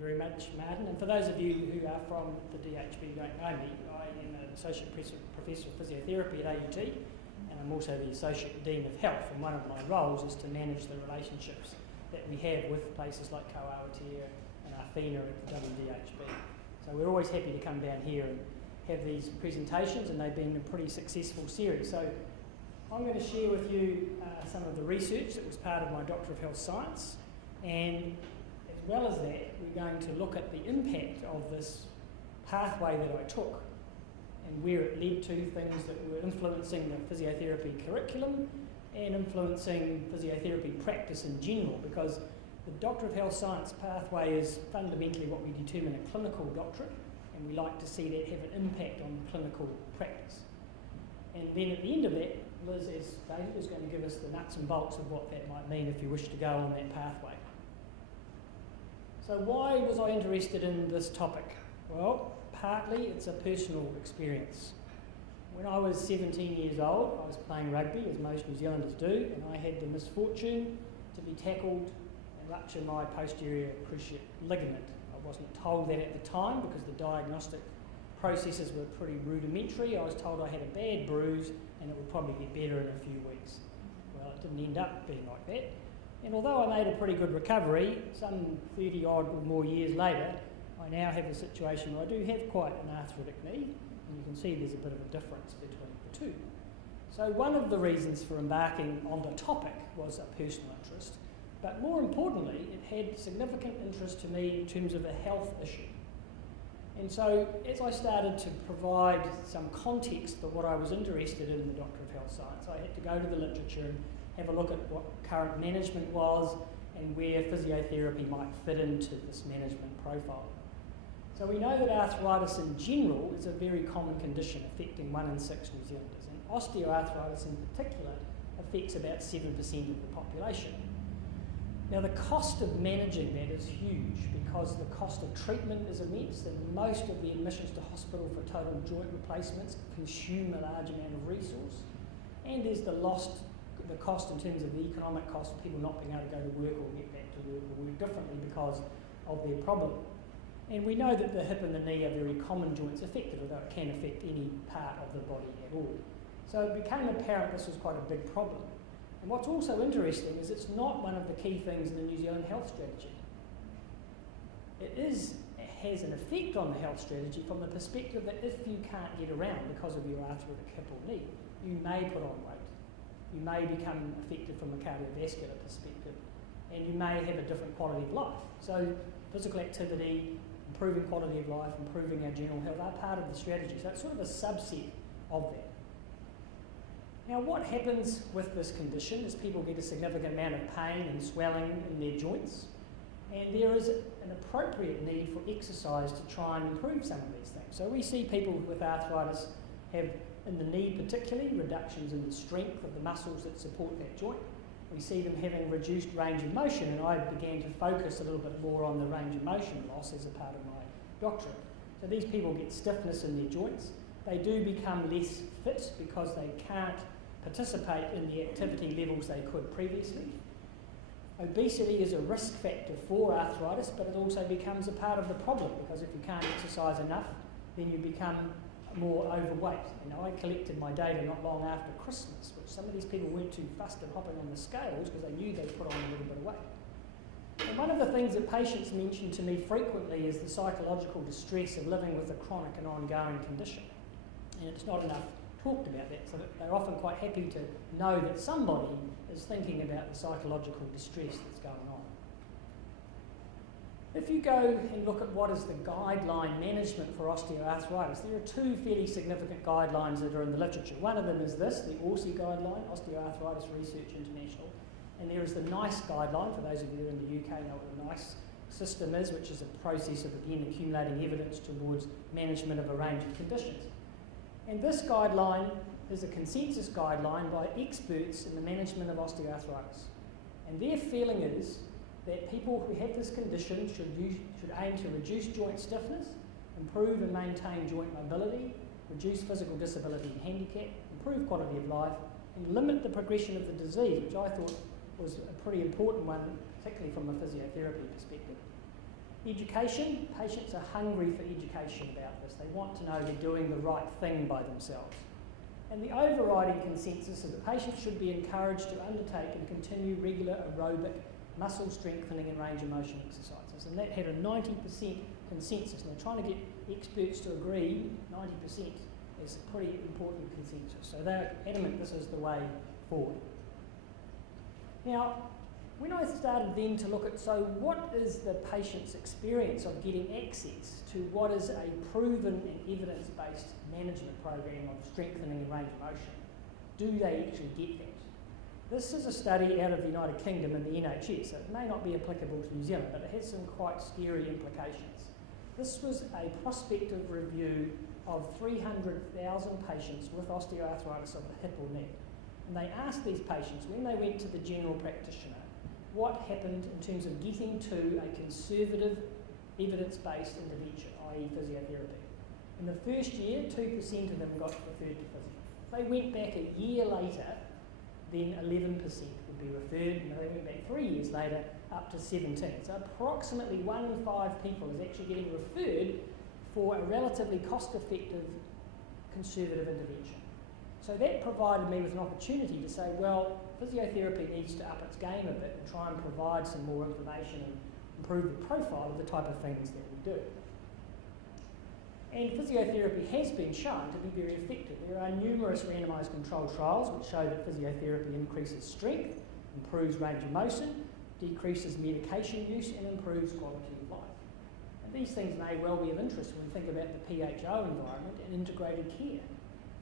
very much, Martin. And for those of you who are from the DHB who don't know me, I am an Associate Professor of Physiotherapy at AUT, and I'm also the Associate Dean of Health, and one of my roles is to manage the relationships that we have with places like Awatea and Athena at the WDHB. So we're always happy to come down here and have these presentations, and they've been a pretty successful series. So I'm going to share with you some of the research that was part of my Doctor of Health Science, and as well as that, we're going to look at the impact of this pathway that I took and where it led to, things that were influencing the physiotherapy curriculum and influencing physiotherapy practice in general, because the Doctor of Health Science pathway is fundamentally what we determine a clinical doctorate, and we like to see that have an impact on clinical practice. And then at the end of that, Liz, as stated, is going to give us the nuts and bolts of what that might mean if you wish to go on that pathway. So why was I interested in this topic? Well, partly it's a personal experience. When I was 17 years old, I was playing rugby, as most New Zealanders do, and I had the misfortune to be tackled and rupture my posterior cruciate ligament. I wasn't told that at the time because the diagnostic processes were pretty rudimentary. I was told I had a bad bruise and it would probably get better in a few weeks. Well, it didn't end up being like that. And although I made a pretty good recovery, some 30 odd or more years later, I now have a situation where I do have quite an arthritic knee, and you can see there's a bit of a difference between the two. So one of the reasons for embarking on the topic was a personal interest, but more importantly, it had significant interest to me in terms of a health issue. And so as I started to provide some context for what I was interested in the Doctor of Health Science, I had to go to the literature and have a look at what current management was and where physiotherapy might fit into this management profile. So we know that arthritis in general is a very common condition affecting 1 in 6 New Zealanders, and osteoarthritis in particular affects about 7% of the population. Now the cost of managing that is huge because the cost of treatment is immense, and most of the admissions to hospital for total joint replacements consume a large amount of resource, and there's the cost in terms of the economic cost of people not being able to go to work or get back to work or work differently because of their problem. And we know that the hip and the knee are very common joints affected, although it can affect any part of the body at all. So it became apparent this was quite a big problem. And what's also interesting is it's not one of the key things in the New Zealand health strategy. It has an effect on the health strategy from the perspective that if you can't get around because of your arthritic hip or knee, you may put on weight. You may become affected from a cardiovascular perspective, and you may have a different quality of life. So physical activity, improving quality of life, improving our general health are part of the strategy. So it's sort of a subset of that. Now what happens with this condition is people get a significant amount of pain and swelling in their joints, and there is an appropriate need for exercise to try and improve some of these things. So we see people with arthritis have, in the knee particularly, reductions in the strength of the muscles that support that joint. We see them having reduced range of motion, and I began to focus a little bit more on the range of motion loss as a part of my doctorate. So these people get stiffness in their joints. They do become less fit because they can't participate in the activity levels they could previously. Obesity is a risk factor for arthritis, but it also becomes a part of the problem because if you can't exercise enough, then you become more overweight. You know, I collected my data not long after Christmas, which some of these people weren't too fussed at hopping on the scales because they knew they'd put on a little bit of weight. And one of the things that patients mention to me frequently is the psychological distress of living with a chronic and ongoing condition. And it's not enough talked about that, so that they're often quite happy to know that somebody is thinking about the psychological distress that's going on. If you go and look at what is the guideline management for osteoarthritis, there are two fairly significant guidelines that are in the literature. One of them is this, the AUT guideline, Osteoarthritis Research International, and there is the NICE guideline, for those of you in the UK know what the NICE system is, which is a process of, again, accumulating evidence towards management of a range of conditions. And this guideline is a consensus guideline by experts in the management of osteoarthritis. And their feeling is that people who have this condition should aim to reduce joint stiffness, improve and maintain joint mobility, reduce physical disability and handicap, improve quality of life, and limit the progression of the disease, which I thought was a pretty important one, particularly from a physiotherapy perspective. Education, patients are hungry for education about this. They want to know they're doing the right thing by themselves. And the overriding consensus is that patients should be encouraged to undertake and continue regular aerobic muscle strengthening and range of motion exercises. And that had a 90% consensus. And they're trying to get experts to agree 90% is a pretty important consensus. So they're adamant this is the way forward. Now, when I started then to look at, so what is the patient's experience of getting access to what is a proven and evidence-based management program of strengthening and range of motion? Do they actually get that? This is a study out of the United Kingdom and the NHS, so it may not be applicable to New Zealand, but it has some quite scary implications. This was a prospective review of 300,000 patients with osteoarthritis of the hip or knee. And they asked these patients, when they went to the general practitioner, what happened in terms of getting to a conservative, evidence-based intervention, i.e. physiotherapy. In the first year, 2% of them got referred to physio. If they went back a year later, then 11% would be referred, and if they went back 3 years later, up to 17. So approximately 1 in 5 people is actually getting referred for a relatively cost-effective conservative intervention. So that provided me with an opportunity to say, well, physiotherapy needs to up its game a bit and try and provide some more information and improve the profile of the type of things that we do. And physiotherapy has been shown to be very effective. There are numerous randomised controlled trials which show that physiotherapy increases strength, improves range of motion, decreases medication use and improves quality of life. And these things may well be of interest when we think about the PHO environment and integrated care.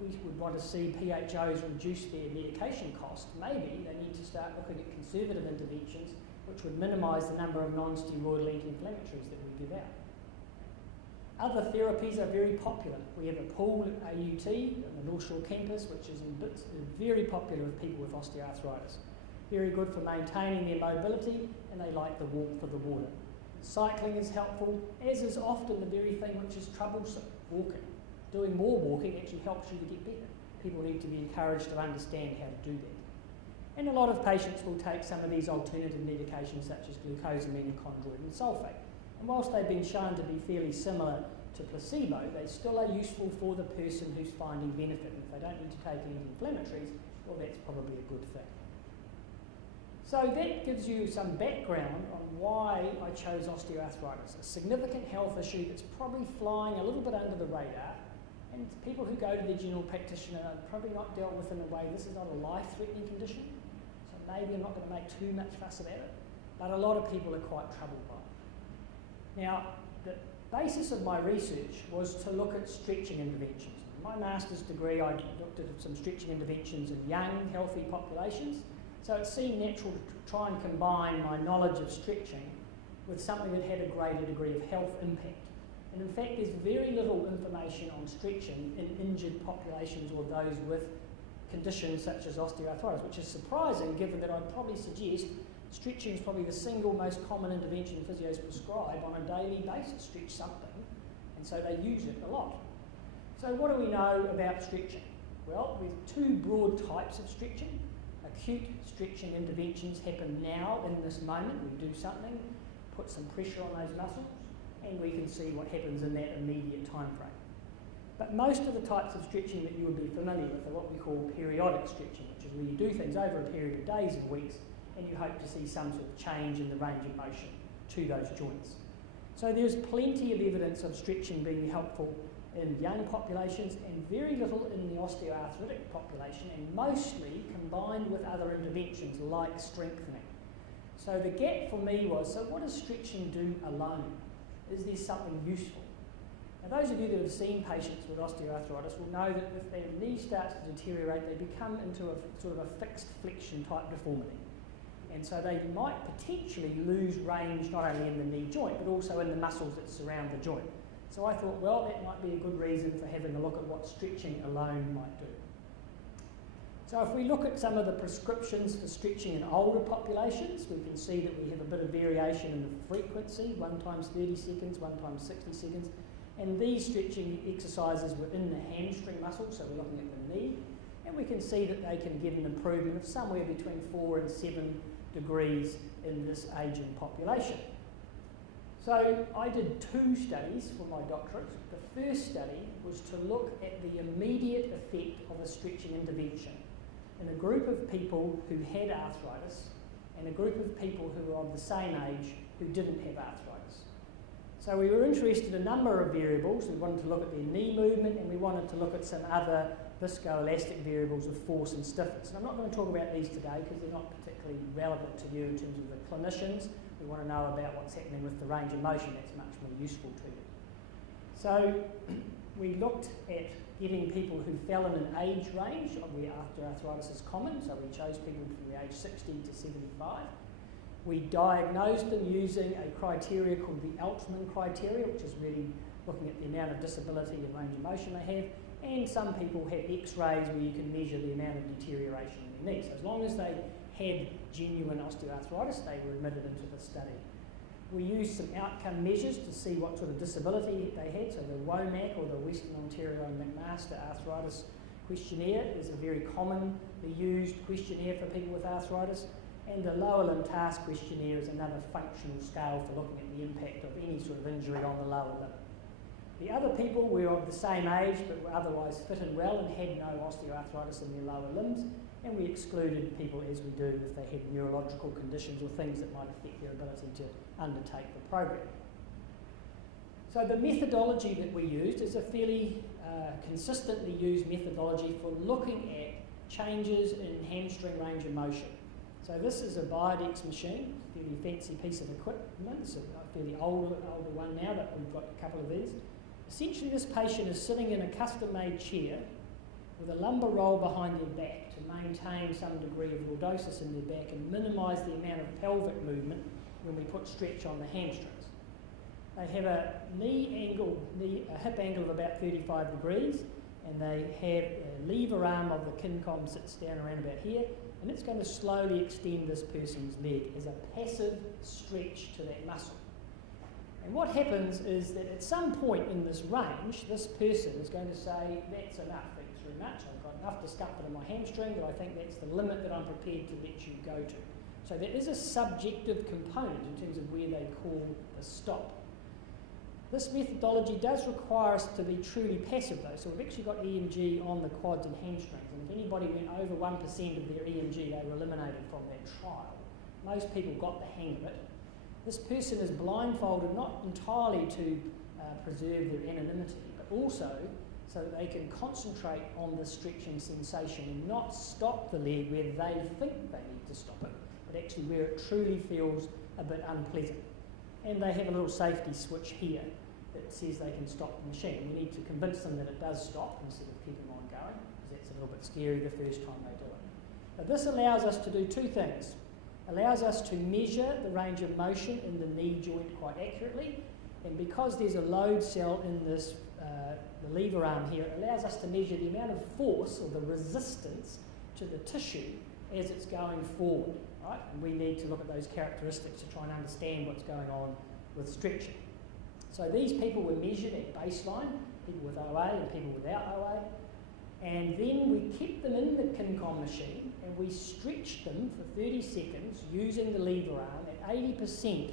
We would want to see PHOs reduce their medication costs. Maybe they need to start looking at conservative interventions which would minimise the number of non-steroidal anti-inflammatories that we give out. Other therapies are very popular. We have a pool at AUT on the North Shore campus, which is very popular with people with osteoarthritis. Very good for maintaining their mobility, and they like the walk for the water. Cycling is helpful, as is often the very thing which is troublesome, walking. Doing more walking actually helps you to get better. People need to be encouraged to understand how to do that. And a lot of patients will take some of these alternative medications such as glucosamine and chondroitin and sulfate. And whilst they've been shown to be fairly similar to placebo, they still are useful for the person who's finding benefit. And if they don't need to take anti-inflammatories, well, that's probably a good thing. So that gives you some background on why I chose osteoarthritis, a significant health issue that's probably flying a little bit under the radar. And people who go to their general practitioner are probably not dealt with in a way, this is not a life-threatening condition, so maybe I'm not going to make too much fuss about it, but a lot of people are quite troubled by it. Now, the basis of my research was to look at stretching interventions. In my master's degree, I looked at some stretching interventions in young, healthy populations, so it seemed natural to try and combine my knowledge of stretching with something that had a greater degree of health impact. And in fact, there's very little information on stretching in injured populations or those with conditions such as osteoarthritis, which is surprising given that I'd probably suggest stretching is probably the single most common intervention physios prescribe on a daily basis, stretch something, and so they use it a lot. So what do we know about stretching? Well, there's two broad types of stretching. Acute stretching interventions happen now in this moment. We do something, put some pressure on those muscles, and we can see what happens in that immediate time frame. But most of the types of stretching that you would be familiar with are what we call periodic stretching, which is where you do things over a period of days and weeks, and you hope to see some sort of change in the range of motion to those joints. So there's plenty of evidence of stretching being helpful in young populations and very little in the osteoarthritic population, and mostly combined with other interventions like strengthening. So the gap for me was, so what does stretching do alone? Is there something useful? Now those of you that have seen patients with osteoarthritis will know that if their knee starts to deteriorate, they become into a sort of a fixed flexion type deformity. And so they might potentially lose range not only in the knee joint, but also in the muscles that surround the joint. So I thought, well, that might be a good reason for having a look at what stretching alone might do. So if we look at some of the prescriptions for stretching in older populations, we can see that we have a bit of variation in the frequency, 1 times 30 seconds, 1 times 60 seconds. And these stretching exercises were in the hamstring muscle, so we're looking at the knee. And we can see that they can get an improvement of somewhere between 4 and 7 degrees in this aging population. So I did 2 studies for my doctorate. The first study was to look at the immediate effect of a stretching intervention in a group of people who had arthritis and a group of people who were of the same age who didn't have arthritis. So we were interested in a number of variables. We wanted to look at their knee movement, and we wanted to look at some other viscoelastic variables of force and stiffness. And I'm not going to talk about these today because they're not particularly relevant to you in terms of the clinicians. We want to know about what's happening with the range of motion. That's much more useful to you. So we looked at getting people who fell in an age range of where osteoarthritis is common. So we chose people from the age 60 to 75. We diagnosed them using a criteria called the Altman criteria, which is really looking at the amount of disability and range of motion they have. And some people had x-rays where you can measure the amount of deterioration in their knees. So as long as they had genuine osteoarthritis, they were admitted into the study. We used some outcome measures to see what sort of disability they had. So the WOMAC, or the Western Ontario McMaster Arthritis Questionnaire, is a very commonly used questionnaire for people with arthritis. And the Lower Limb Task Questionnaire is another functional scale for looking at the impact of any sort of injury on the lower limb. The other people were of the same age but were otherwise fit and well and had no osteoarthritis in their lower limbs, and we excluded people, as we do if they had neurological conditions or things that might affect their ability to undertake the program. So the methodology that we used is a fairly consistently used methodology for looking at changes in hamstring range of motion. So this is a Biodex machine, a fairly fancy piece of equipment. It's a fairly older one now, but we've got a couple of these. Essentially, this patient is sitting in a custom-made chair with a lumbar roll behind their back to maintain some degree of lordosis in their back and minimise the amount of pelvic movement when we put stretch on the hamstrings. They have a hip angle of about 35 degrees, and they have a lever arm of the kincom sits down around about here, and it's going to slowly extend this person's leg as a passive stretch to that muscle. And what happens is that at some point in this range, this person is going to say, that's enough, thanks very much, I've got enough discomfort in my hamstring, but I think that's the limit that I'm prepared to let you go to. So there is a subjective component in terms of where they call the stop. This methodology does require us to be truly passive though, so we've actually got EMG on the quads and hamstrings, and if anybody went over 1% of their EMG, they were eliminated from that trial. Most people got the hang of it. This person is blindfolded not entirely to preserve their anonymity, but also so that they can concentrate on the stretching sensation and not stop the leg where they think they need to stop it, but actually where it truly feels a bit unpleasant. And they have a little safety switch here that says they can stop the machine. We need to convince them that it does stop instead of keeping on going, because that's a little bit scary the first time they do it. But this allows us to do 2 things. Allows us to measure the range of motion in the knee joint quite accurately, and because there's a load cell in this the lever arm here, it allows us to measure the amount of force or the resistance to the tissue as it's going forward, right? And we need to look at those characteristics to try and understand what's going on with stretching. So these people were measured at baseline, people with OA and people without OA, and then we kept them in the kincom machine and we stretched them for 30 seconds using the lever arm at 80%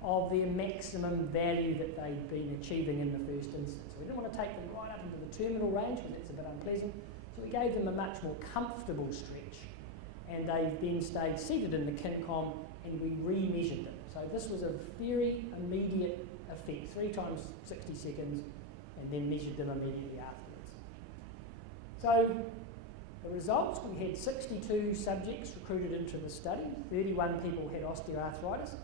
of their maximum value that they'd been achieving in the first instance. So we didn't want to take them right up into the terminal range because that's a bit unpleasant, so we gave them a much more comfortable stretch, and they then stayed seated in the kincom and we re-measured them. So this was a very immediate effect, 3 times 60 seconds, and then measured them immediately afterwards. So the results, we had 62 subjects recruited into the study, 31 people had osteoarthritis,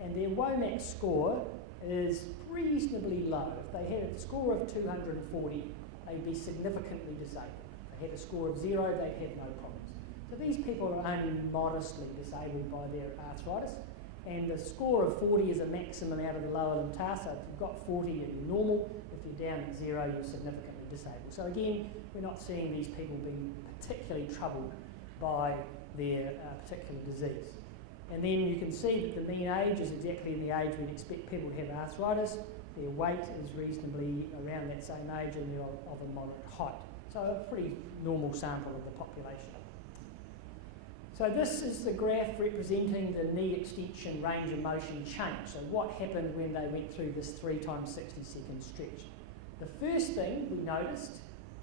and their WOMAC score is reasonably low. If they had a score of 240, they'd be significantly disabled. If they had a score of 0, they'd have no problems. So these people are only modestly disabled by their arthritis, and the score of 40 is a maximum out of the lower limb task. So if you've got 40, you're normal. If you're down at 0, you're significantly disabled. So again, we're not seeing these people being particularly troubled by their particular disease. And then you can see that the mean age is exactly in the age we'd expect people to have arthritis. Their weight is reasonably around that same age, and they're of a moderate height. So a pretty normal sample of the population. So this is the graph representing the knee extension range of motion change. So what happened when they went through this 3 times 60 second stretch. The first thing we noticed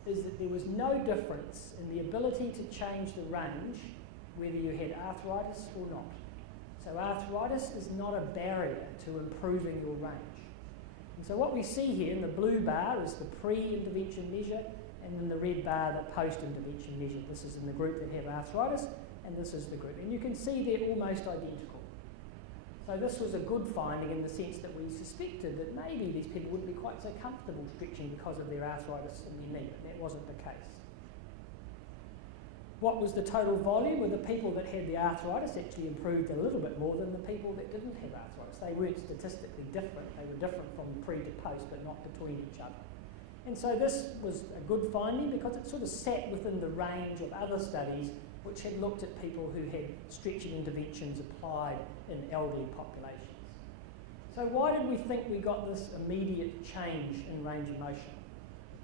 is that there was no difference in the ability to change the range whether you had arthritis or not. So arthritis is not a barrier to improving your range. And so what we see here in the blue bar is the pre-intervention measure, and then the red bar, the post-intervention measure. This is in the group that have arthritis, and this is the group. And you can see they're almost identical. So this was a good finding in the sense that we suspected that maybe these people wouldn't be quite so comfortable stretching because of their arthritis in their knee, but that wasn't the case. What was the total volume? Well, the people that had the arthritis actually improved a little bit more than the people that didn't have arthritis. They weren't statistically different. They were different from pre to post, but not between each other. And so this was a good finding because it sort of sat within the range of other studies which had looked at people who had stretching interventions applied in elderly populations. So why did we think we got this immediate change in range of motion?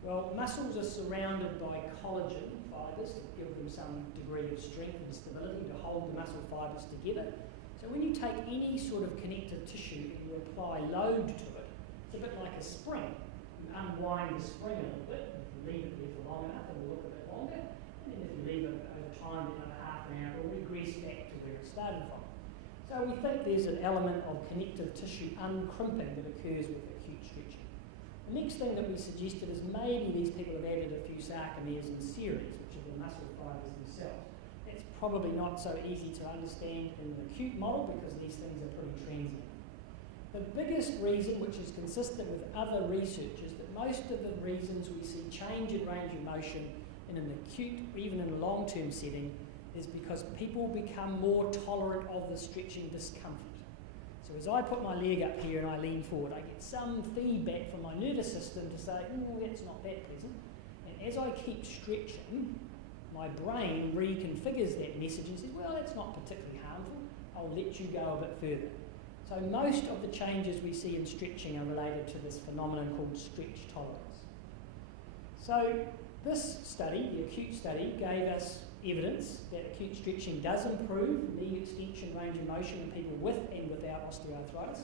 Well, muscles are surrounded by collagen fibres to give them some degree of strength and stability to hold the muscle fibres together. So when you take any sort of connective tissue and you apply load to it, it's a bit like a spring. You unwind the spring a little bit, if you leave it there for long enough, it will look a bit longer, and then if you leave it over time, another half an hour, it will regress back to where it started from. So we think there's an element of connective tissue uncrimping that occurs with acute stretching. The next thing that we suggested is maybe these people have added a few sarcomeres in series, which are the muscle fibres themselves. That's probably not so easy to understand in the acute model because these things are pretty transient. The biggest reason, which is consistent with other research, is that most of the reasons we see change in range of motion in an acute, or even in a long-term setting, is because people become more tolerant of the stretching discomfort. So as I put my leg up here and I lean forward, I get some feedback from my nervous system to say, that's not that pleasant. And as I keep stretching, my brain reconfigures that message and says, well, that's not particularly harmful. I'll let you go a bit further. So most of the changes we see in stretching are related to this phenomenon called stretch tolerance. So this study, the acute study, gave us evidence that acute stretching does improve knee extension range of motion in people with and without osteoarthritis.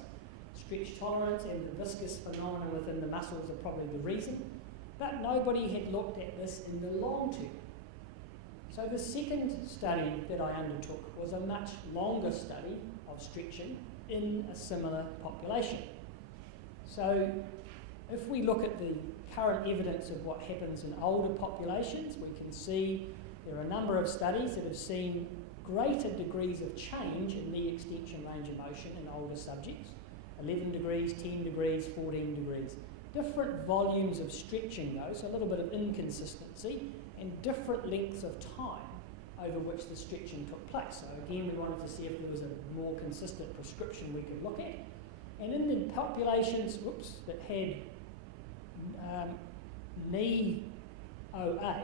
Stretch tolerance and the viscous phenomenon within the muscles are probably the reason, but nobody had looked at this in the long term. So the second study that I undertook was a much longer study of stretching in a similar population. So if we look at the current evidence of what happens in older populations, we can see there are a number of studies that have seen greater degrees of change in knee extension range of motion in older subjects, 11 degrees, 10 degrees, 14 degrees. Different volumes of stretching though, so a little bit of inconsistency, and different lengths of time over which the stretching took place. So again, we wanted to see if there was a more consistent prescription we could look at. And in the populations that had knee OA,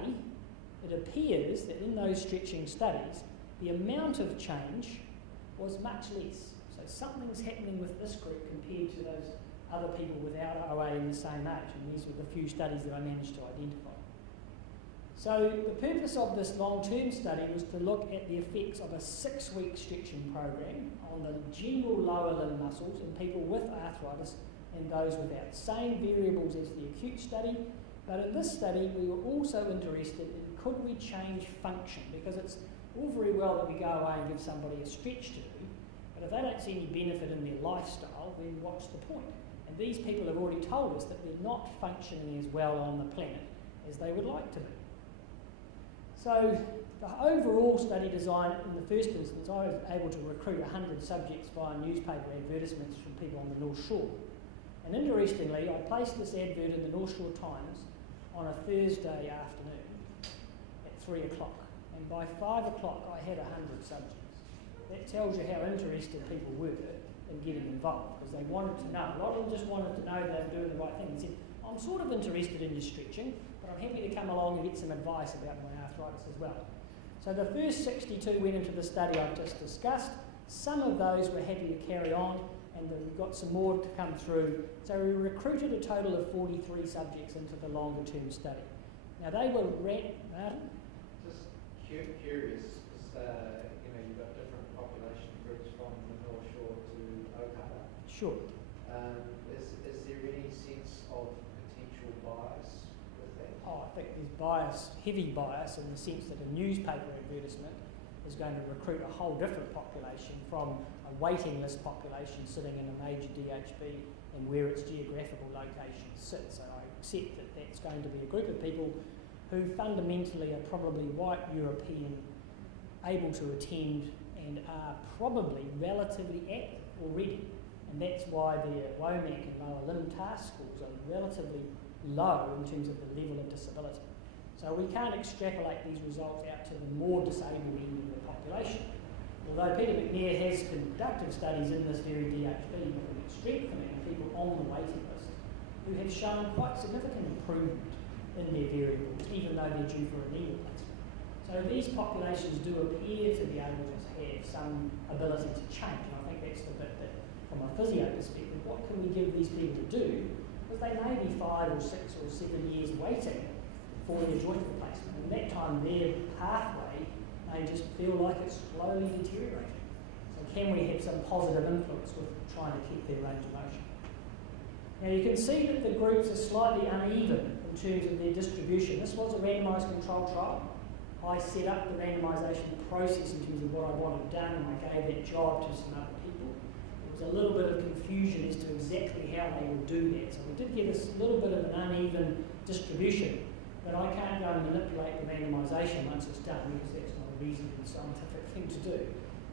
it appears that in those stretching studies, the amount of change was much less. So something's happening with this group compared to those other people without OA in the same age, and these were the few studies that I managed to identify. So the purpose of this long-term study was to look at the effects of a 6-week stretching program on the general lower limb muscles in people with arthritis and those without. Same variables as the acute study, but in this study we were also interested in could we change function, because it's all very well that we go away and give somebody a stretch to do, but if they don't see any benefit in their lifestyle, then what's the point? And these people have already told us that they're not functioning as well on the planet as they would like to be. So the overall study design, in the first instance, I was able to recruit 100 subjects via newspaper advertisements from people on the North Shore. And interestingly, I placed this advert in the North Shore Times on a Thursday afternoon at 3 o'clock. And by 5 o'clock, I had 100 subjects. That tells you how interested people were in getting involved, because they wanted to know. A lot of them just wanted to know they were doing the right thing. They said, I'm sort of interested in your stretching, but I'm happy to come along and get some advice about my arthritis as well. So the first 62 went into the study I've just discussed. Some of those were happy to carry on, and we've got some more to come through. So we recruited a total of 43 subjects into the longer term study. Now they were Just curious, because Sure. Is there any sense of potential bias with that? Oh, I think there's bias, heavy bias, in the sense that a newspaper advertisement is going to recruit a whole different population from a waiting list population sitting in a major DHB and where its geographical location sits. So I accept that that's going to be a group of people who fundamentally are probably white European, able to attend and are probably relatively active already. And that's why their WOMAC and lower limb task scores are relatively low in terms of the level of disability. So we can't extrapolate these results out to the more disabled end of the population. Although Peter McNair has conducted studies in this very DHB looking at strengthening people on the waiting list who have shown quite significant improvement in their variables, even though they're due for a knee replacement. So these populations do appear to be able to have some ability to change, and I think that's the bit that, from a physio perspective, what can we give these people to do? Because they may be 5 or 6 or 7 years waiting for their joint replacement, and that time their pathway may just feel like it's slowly deteriorating. So can we have some positive influence with trying to keep their range of motion? Now you can see that the groups are slightly uneven in terms of their distribution. This was a randomised controlled trial. I set up the randomisation process in terms of what I wanted done, and I gave that job to some other people. There was a little bit of confusion as to exactly how they would do that. So we did get a little bit of an uneven distribution, but I can't go and manipulate the randomisation once it's done, because that's not a reasonable scientific thing to do.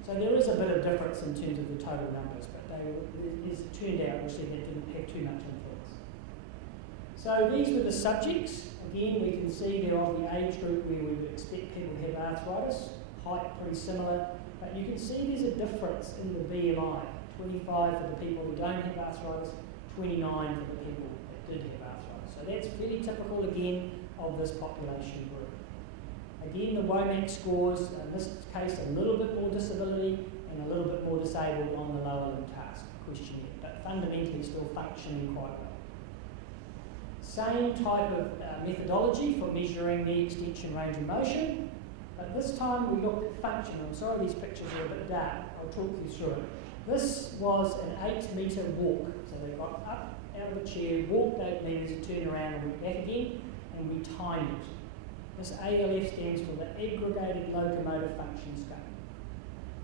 So there is a bit of difference in terms of the total numbers, but as it turned out, we'll see that didn't have too much influence. So these were the subjects. Again, we can see they're of the age group where we would expect people to have arthritis. Height pretty similar, but you can see there's a difference in the BMI. 25 for the people who don't have arthritis, 29 for the people that did have arthritis. So that's fairly typical again of this population group. Again, the WOMAC scores, in this case a little bit more disability and a little bit more disabled on the lower limb task questionnaire, but fundamentally still functioning quite well. Same type of methodology for measuring the extension range of motion, but this time we looked at function. I'm sorry these pictures are a bit dark, I'll talk you through it. This was an 8-metre walk, so they got up out of the chair, walked 8 metres, turned around and went back again, and we timed it. This ALF stands for the Aggregated Locomotive Function Scale.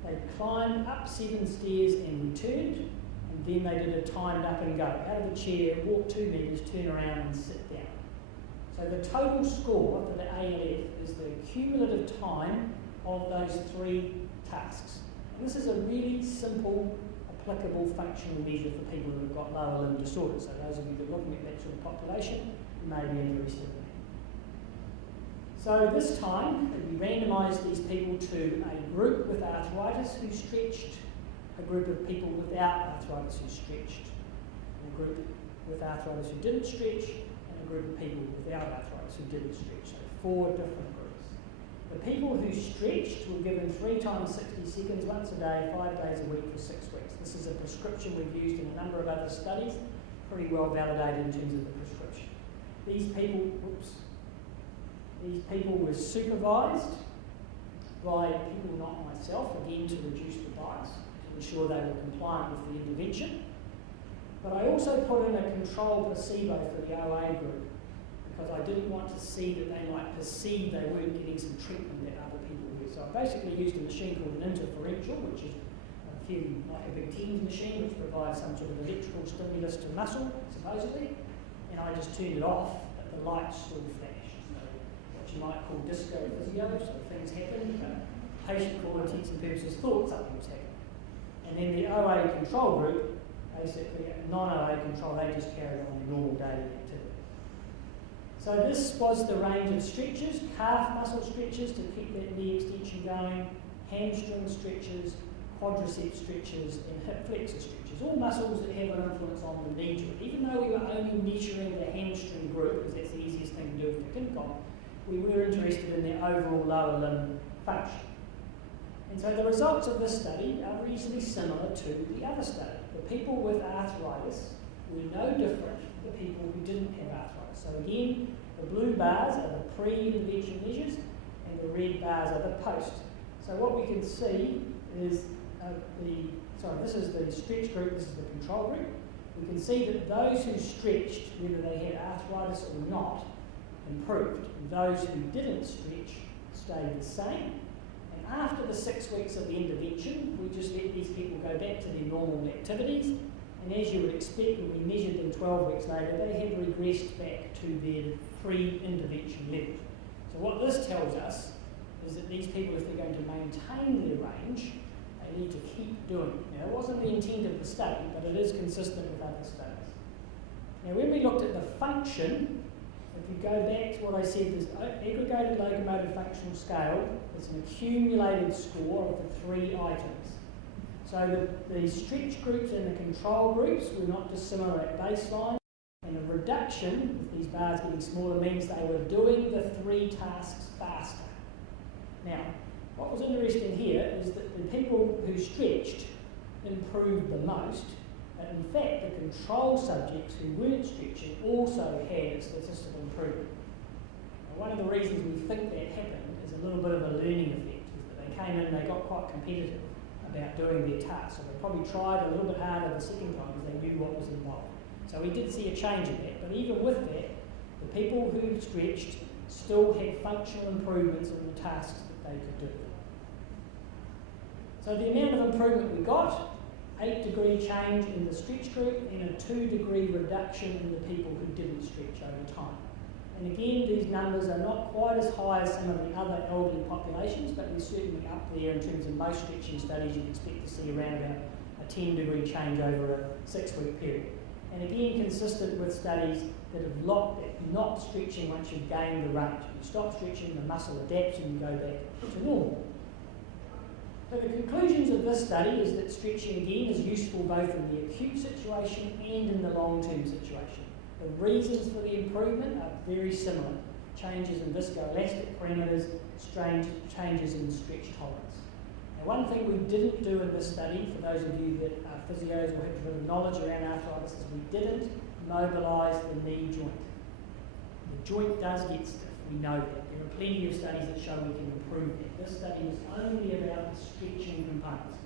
They climbed up 7 stairs and returned, and then they did a timed up and go. Out of the chair, walk 2 metres, turn around and sit down. So the total score for the ALF is the cumulative time of those 3 tasks. And this is a really simple, applicable functional measure for people who have got lower limb disorders. So those of you that are looking at that sort of population, you may be interested in that. So this time, we randomised these people to a group with arthritis who stretched, a group of people without arthritis who stretched, a group with arthritis who didn't stretch, and a group of people without arthritis who didn't stretch. So 4 different groups. The people who stretched were given 3 times 60 seconds, once a day, 5 days a week for 6 weeks. This is a prescription we've used in a number of other studies, pretty well validated in terms of the prescription. These people were supervised by people, not myself, again to reduce the bias, to ensure they were compliant with the intervention. But I also put in a control placebo for the OA group, because I didn't want to see that they might perceive they weren't getting some treatment that other people were. So I basically used a machine called an interferential, which is like a big TENS machine, which provides some sort of electrical stimulus to muscle, supposedly, and I just turned it off, but the lights still flashed. You might call disco physio, so things happen, but the patient, for all intents and purposes, thought something was happening. And then the OA control group, basically non-OA control, they just carried on their normal daily activity. So this was the range of stretches: calf muscle stretches to keep that knee extension going, hamstring stretches, quadricep stretches, and hip flexor stretches, all muscles that have an influence on the knee joint. Even though we were only measuring the hamstring group, because that's the easiest thing to do with the Kincon, we were interested in their overall lower limb function. And so the results of this study are reasonably similar to the other study. The people with arthritis were no different to the people who didn't have arthritis. So again, the blue bars are the pre-intervention measures and the red bars are the post. So what we can see is this is the stretch group, this is the control group. We can see that those who stretched, whether they had arthritis or not, improved. And those who didn't stretch stayed the same. And after the 6 weeks of the intervention, we just let these people go back to their normal activities. And as you would expect, when we measured them 12 weeks later, they had regressed back to their pre-intervention levels. So what this tells us is that these people, if they're going to maintain their range, they need to keep doing it. Now, it wasn't the intent of the study, but it is consistent with other studies. Now, when we looked at the function, if you go back to what I said, this aggregated locomotive functional scale is an accumulated score of the 3 items. So the stretch groups and the control groups were not dissimilar at baseline, and a reduction, with these bars getting smaller, means they were doing the 3 tasks faster. Now, what was interesting here is that the people who stretched improved the most, and in fact the control subjects who weren't stretching also had a statistical improvement. Now, one of the reasons we think that happened is a little bit of a learning effect, is that they came in and they got quite competitive about doing their tasks, so they probably tried a little bit harder the second time because they knew what was involved. So we did see a change in that, but even with that, the people who stretched still had functional improvements in the tasks that they could do. So the amount of improvement we got, 8-degree change in the stretch group and a 2-degree reduction in the people who didn't stretch over time. And again, these numbers are not quite as high as some of the other elderly populations, but they're certainly up there in terms of most stretching studies. You'd expect to see around about a 10-degree change over a 6-week period. And again, consistent with studies that have looked at not stretching once you've gained the range. You stop stretching, the muscle adapts and you go back to normal. So the conclusions of this study is that stretching again is useful both in the acute situation and in the long-term situation. The reasons for the improvement are very similar. Changes in viscoelastic parameters, changes in stretch tolerance. Now, one thing we didn't do in this study, for those of you that are physios or have a bit of knowledge around arthritis, is we didn't mobilise the knee joint. The joint does get stiff, we know that. There are plenty of studies that show we can improve that. This study is only about the stretching components.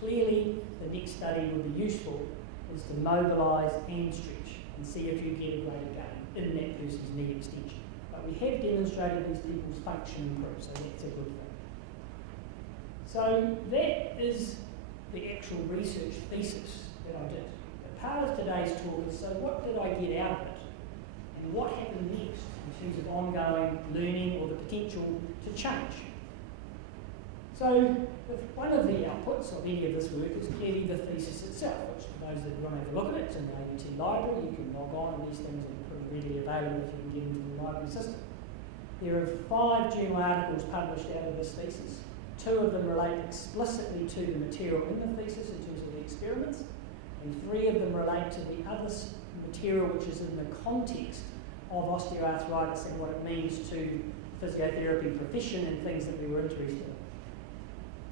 Clearly, the next study would be useful is to mobilise and stretch and see if you get a greater gain in that person's knee extension. But we have demonstrated these people's function improves, so that's a good thing. So that is the actual research thesis that I did. But part of today's talk is, so what did I get out of it? And what happened next in terms of ongoing learning or the potential to change? So one of the outputs of any of this work is clearly the thesis itself, which for those that want to have a look at it, it's in the AUT library. You can log on, and these things are pretty readily available if you can get into the library system. There are 5 journal articles published out of this thesis. 2 of them relate explicitly to the material in the thesis in terms of the experiments, and 3 of them relate to the other material which is in the context of osteoarthritis and what it means to physiotherapy profession and things that we were interested in.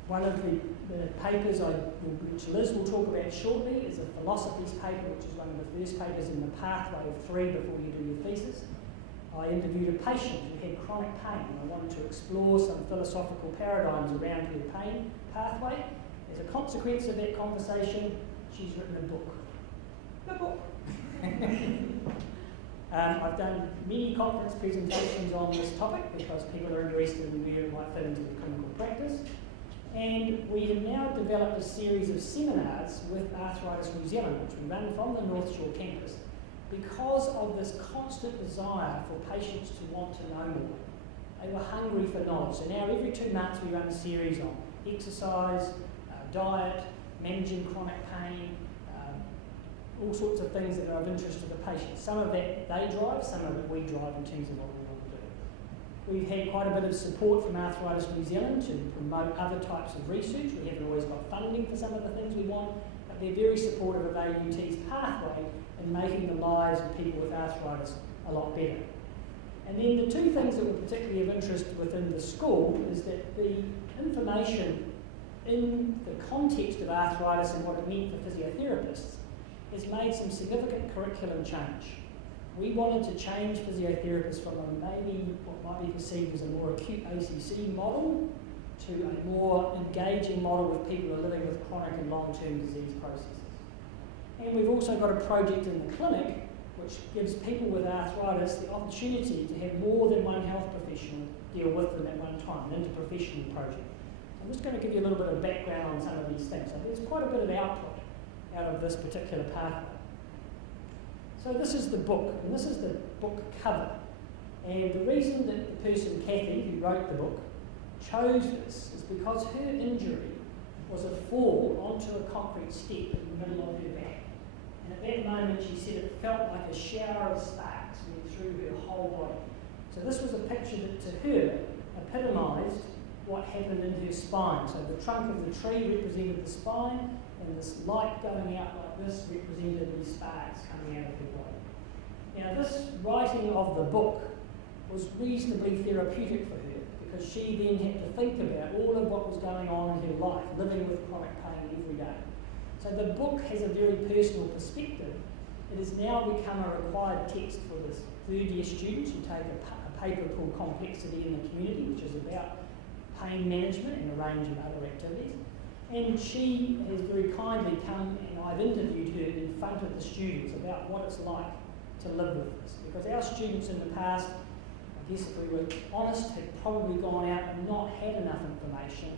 One of the papers which Liz will talk about shortly is a philosophies paper, which is one of the first papers in the pathway of 3 before you do your thesis. I interviewed a patient who had chronic pain, and I wanted to explore some philosophical paradigms around her pain pathway. As a consequence of that conversation, she's written a book. The book. I've done many conference presentations on this topic because people are interested in where it might fit into the clinical practice. And we have now developed a series of seminars with Arthritis New Zealand, which we run from the North Shore campus, because of this constant desire for patients to want to know more. They were hungry for knowledge. So now every 2 months we run a series on exercise, diet, managing chronic pain, all sorts of things that are of interest to the patient. Some of that they drive, some of it we drive in terms of what we want to do. We've had quite a bit of support from Arthritis New Zealand to promote other types of research. We haven't always got funding for some of the things we want, but they're very supportive of AUT's pathway in making the lives of people with arthritis a lot better. And then the 2 things that were particularly of interest within the school is that the information in the context of arthritis and what it meant for physiotherapists has made some significant curriculum change. We wanted to change physiotherapists from a maybe what might be perceived as a more acute ACC model to a more engaging model with people who are living with chronic and long-term disease processes. And we've also got a project in the clinic which gives people with arthritis the opportunity to have more than one health professional deal with them at one time, an interprofessional project. I'm just going to give you a little bit of background on some of these things. So there's quite a bit of output out of this particular pathway. So this is the book, and this is the book cover. And the reason that the person, Kathy, who wrote the book, chose this is because her injury was a fall onto a concrete step in the middle of her back. And at that moment she said it felt like a shower of sparks went through her whole body. So this was a picture that to her epitomised what happened in her spine. So the trunk of the tree represented the spine, and this light going out like this represented these sparks coming out of her body. Now this writing of the book was reasonably therapeutic for her, because she then had to think about all of what was going on in her life, living with chronic pain every day. So the book has a very personal perspective. It has now become a required text for the third year students who take a paper called Complexity in the Community, which is about pain management and a range of other activities. And she has very kindly come, and I've interviewed her in front of the students about what it's like to live with this. Because our students in the past, I guess if we were honest, had probably gone out and not had enough information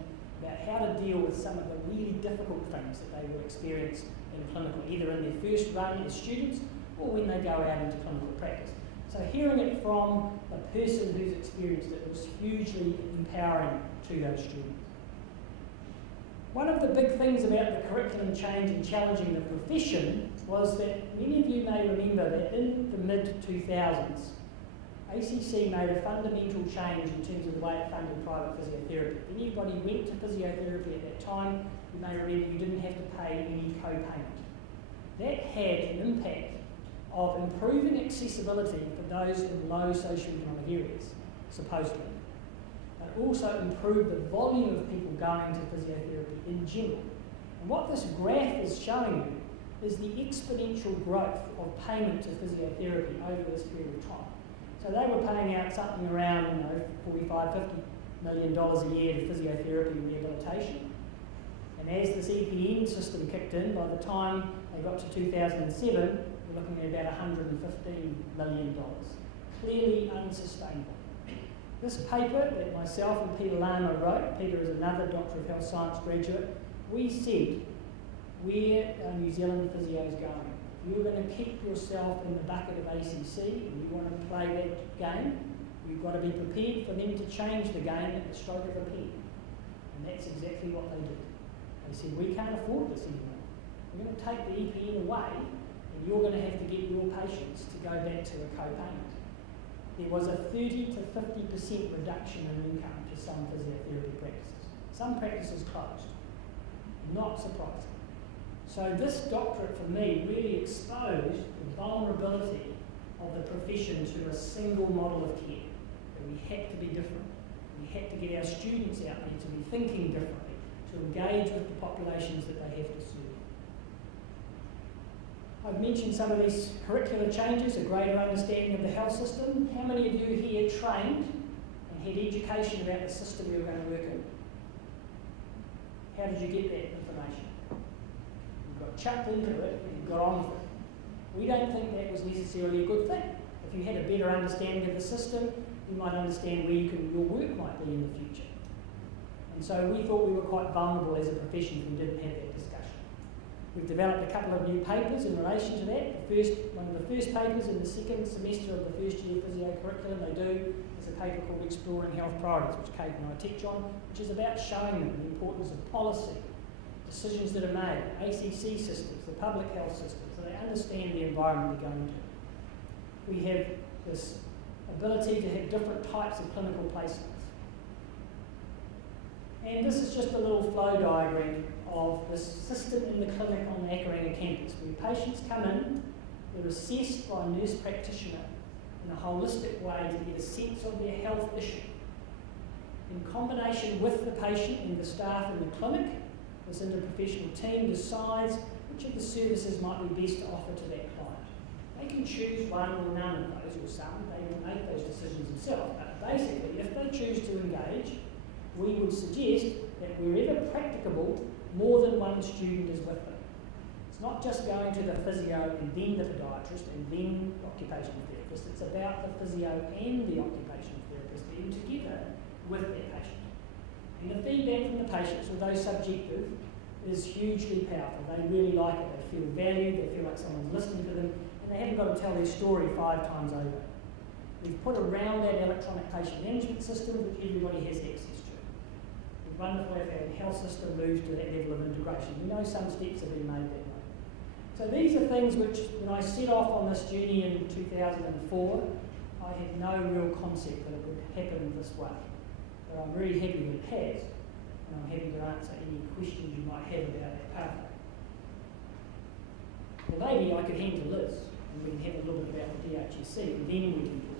about how to deal with some of the really difficult things that they will experience in clinical, either in their first run as students or when they go out into clinical practice. So hearing it from a person who's experienced it was hugely empowering to those students. One of the big things about the curriculum change and challenging the profession was that many of you may remember that in the mid-2000s, ACC made a fundamental change in terms of the way it funded private physiotherapy. If anybody went to physiotherapy at that time, you may remember you didn't have to pay any co-payment. That had an impact of improving accessibility for those in low socioeconomic areas, supposedly. It also improved the volume of people going to physiotherapy in general. And what this graph is showing you is the exponential growth of payment to physiotherapy over this period of time. So they were paying out something around, $45, $50 million a year to physiotherapy and rehabilitation. And as this EPN system kicked in, by the time they got to 2007, we're looking at about $115 million. Clearly unsustainable. This paper that myself and Peter Lama wrote, Peter is another Doctor of Health Science graduate, we said where are New Zealand physios going? If you're going to keep yourself in the bucket of ACC and you want to play that game, you've got to be prepared for them to change the game at the stroke of a pen. And that's exactly what they did. They said, we can't afford this anymore. We're going to take the EPN away and you're going to have to get your patients to go back to a co-payment. There was a 30 to 50% reduction in income to some physiotherapy practices. Some practices closed. Not surprising. So this doctorate for me really exposed the vulnerability of the profession to a single model of care. That we had to be different. We had to get our students out there to be thinking differently, to engage with the populations that they have to serve. I've mentioned some of these curricular changes, a greater understanding of the health system. How many of you here trained and had education about the system you were going to work in? How did you get that information? You got chucked into it and you got on with it. We don't think that was necessarily a good thing. If you had a better understanding of the system, you might understand where your work might be in the future. And so we thought we were quite vulnerable as a profession if we didn't have that discussion. We've developed a couple of new papers in relation to that. One of the first papers in the second semester of the first year physio curriculum they do is a paper called Exploring Health Priorities, which Kate and I teach on, which is about showing them the importance of policy, decisions that are made, ACC systems, the public health system, so they understand the environment they're going to. We have this ability to have different types of clinical placements. And this is just a little flow diagram of the system in the clinic on the Akaranga campus, where patients come in, they're assessed by a nurse practitioner in a holistic way to get a sense of their health issue. In combination with the patient and the staff in the clinic, this interprofessional team decides which of the services might be best to offer to that client. They can choose one or none of those, or some. They will make those decisions themselves. But basically, if they choose to engage, we would suggest that wherever practicable, more than one student is with them. It's not just going to the physio and then the podiatrist and then the occupational therapist. It's about the physio and the occupational therapist being together with their patient. And the feedback from the patients, although subjective, is hugely powerful. They really like it. They feel valued, they feel like someone's listening to them, and they haven't got to tell their story 5 times over. We've put around that electronic patient management system which everybody has access to. It's wonderful if our health system moves to that level of integration. We know some steps have been made that way. So these are things which, when I set off on this journey in 2004, I had no real concept that it would happen this way. But I'm very happy that it has, and I'm happy to answer any questions you might have about that pathway. Well, maybe I could hand to Liz, and we can have a look about the DHSC, and then we can talk